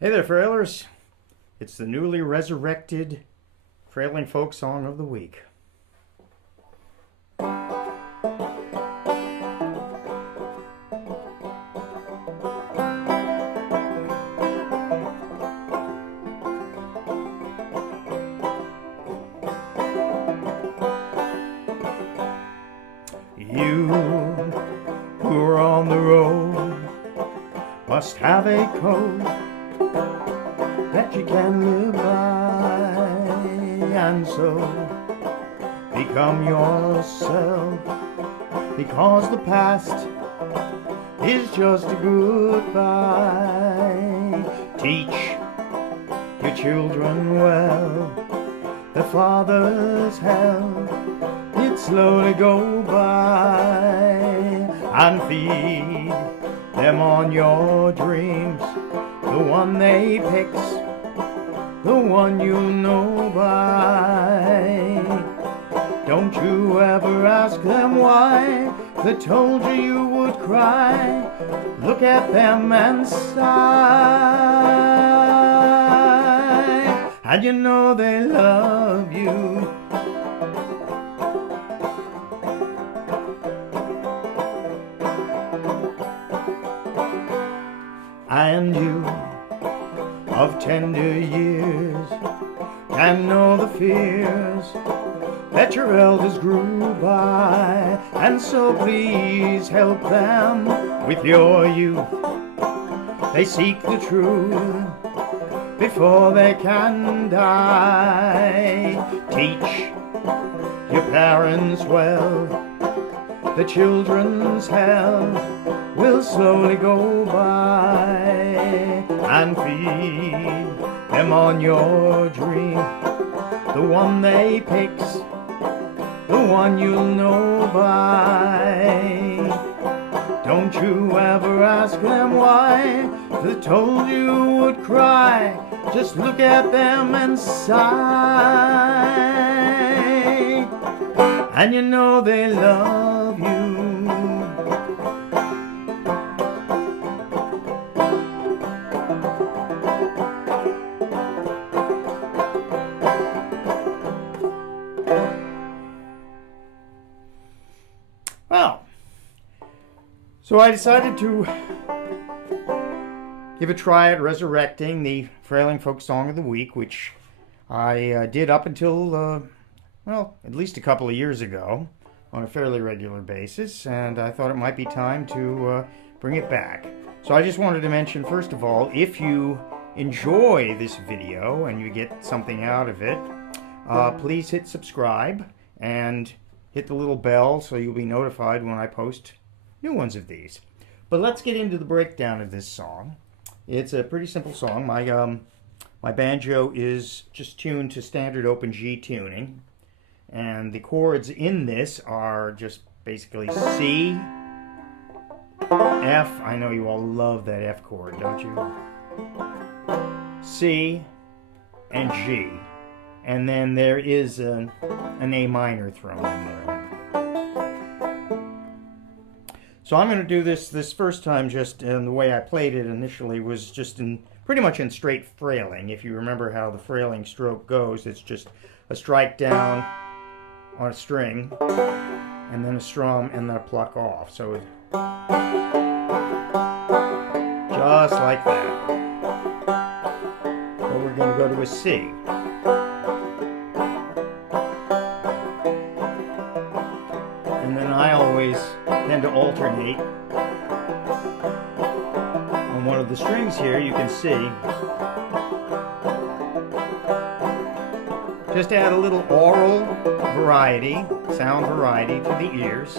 Hey there, Frailers. It's the newly resurrected Frailing Folk Song of the Week. You who are on the road must have a code that you can live by, and so become yourself, because the past is just a goodbye. Teach your children well, the father's hell it slowly go by, and feed them on your dreams, the one they picks, the one you know by. Don't you ever ask them why, they told you you would cry. Look at them and sigh, and you know they love you. And you of tender years can know the fears that your elders grew by, and so please help them with your youth. They seek the truth before they can die. Teach your parents well, the children's hell will slowly go by, and feed them on your dream, the one they picks, the one you'll know by. Don't you ever ask them why, they told you would cry. Just look at them and sigh, and you know they love you. Well, so I decided to give a try at resurrecting the Frailing Folk Song of the Week, which I did up until, well, at least a couple of years ago on a fairly regular basis, and I thought it might be time to bring it back. So I just wanted to mention, first of all, if you enjoy this video and you get something out of it, please hit subscribe and hit the little bell so you'll be notified when I post new ones of these. But let's get into the breakdown of this song. It's a pretty simple song. My banjo is just tuned to standard open G tuning, and the chords in this are just basically C, F. I know you all love that F chord, don't you? C and G. And then there is an A minor thrown in there. So I'm going to do this first time just in the way I played it initially was just in pretty much in straight frailing. If you remember how the frailing stroke goes, it's just a strike down on a string and then a strum and then a pluck off. So it, just like that. So we're going to go to a C. And then I always tend to alternate on one of the strings here. You can see, just to add a little aural variety, sound variety to the ears.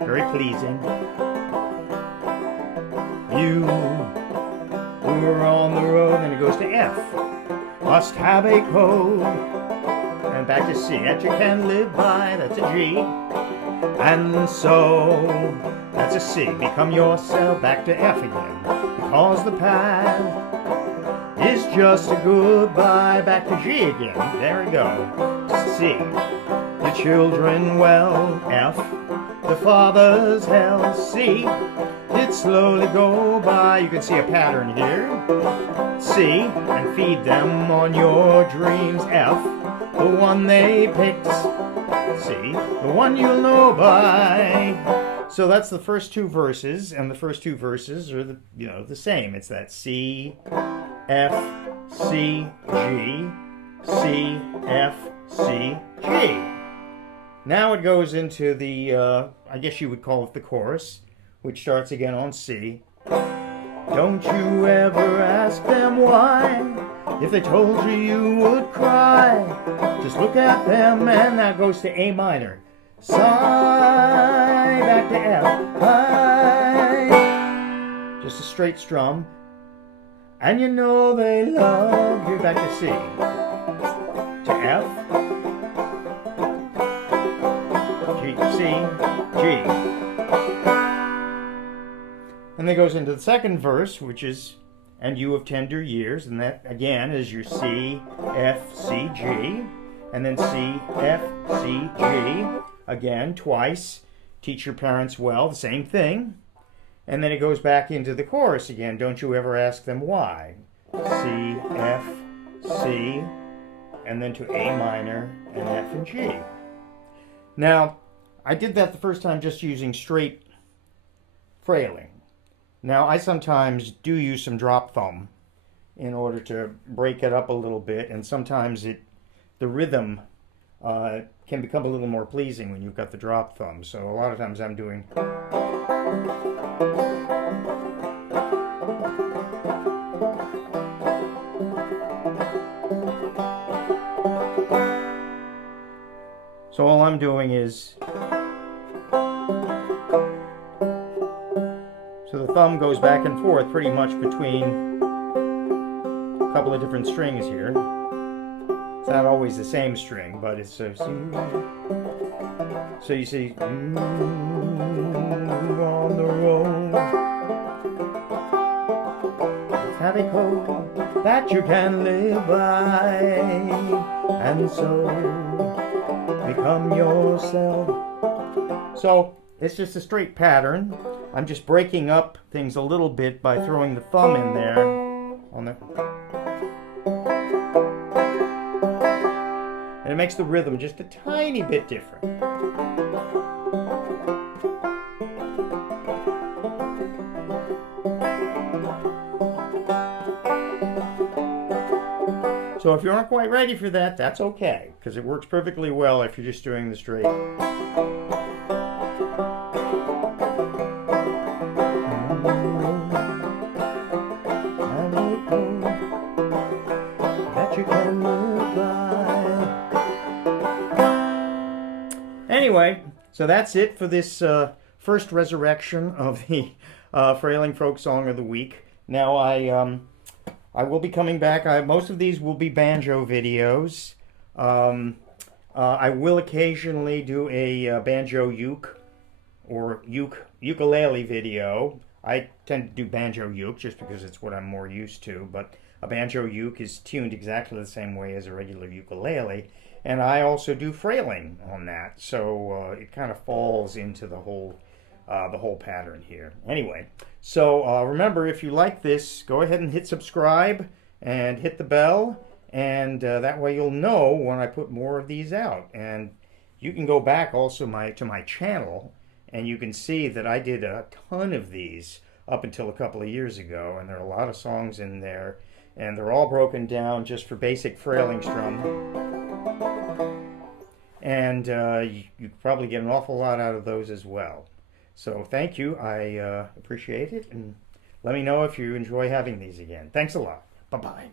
Very pleasing. You who are on the road, and it goes to F, must have a code, and back to C, that you can live by, that's a G. And so, that's a C, become yourself, back to F again, because the path is just a goodbye, back to G again, there we go, C, the children well, F, the father's hell, C, it slowly go by. You can see a pattern here. C, and feed them on your dreams. F, the one they picked. C, the one you'll know by. So that's the first two verses, and the first two verses are the same. It's that C, F, C, G, C, F, C, G. Now it goes into the, I guess you would call it the chorus, which starts again on C. Don't you ever ask them why. If they told you, you would cry. Just look at them, and that goes to A minor. Sigh, back to F, high. Just a straight strum. And you know they love you, back to C. To F. G, C, G. And then goes into the second verse, which is, and you of tender years, and that again is your C, F, C, G, and then C, F, C, G, again, twice. Teach your parents well, the same thing. And then it goes back into the chorus again. Don't you ever ask them why. C, F, C, and then to A minor, and F and G. Now, I did that the first time just using straight frailing. Now, I sometimes do use some drop thumb in order to break it up a little bit, and sometimes the rhythm can become a little more pleasing when you've got the drop thumb. So a lot of times I'm doing... So all I'm doing is... So the thumb goes back and forth pretty much between a couple of different strings here. It's not always the same string, but it's so you see on the road. It's happy code that you can live by, and so become yourself. So it's just a straight pattern. I'm just breaking up things a little bit by throwing the thumb in there on the... And it makes the rhythm just a tiny bit different. So if you aren't quite ready for that, that's okay, because it works perfectly well if you're just doing the straight. Anyway, so that's it for this first resurrection of the Frailing Folk Song of the Week. Now I will be coming back. Most of these will be banjo videos. I will occasionally do a banjo uke or ukulele video. I tend to do banjo uke just because it's what I'm more used to, but a banjo uke is tuned exactly the same way as a regular ukulele. And I also do frailing on that, so it kind of falls into the whole pattern here. Anyway, so remember, if you like this, go ahead and hit subscribe and hit the bell, and that way you'll know when I put more of these out. And you can go back also to my channel, and you can see that I did a ton of these up until a couple of years ago, and there are a lot of songs in there, and they're all broken down just for basic frailing strum. And you probably get an awful lot out of those as well. So thank you. I appreciate it. And let me know if you enjoy having these again. Thanks a lot. Bye-bye.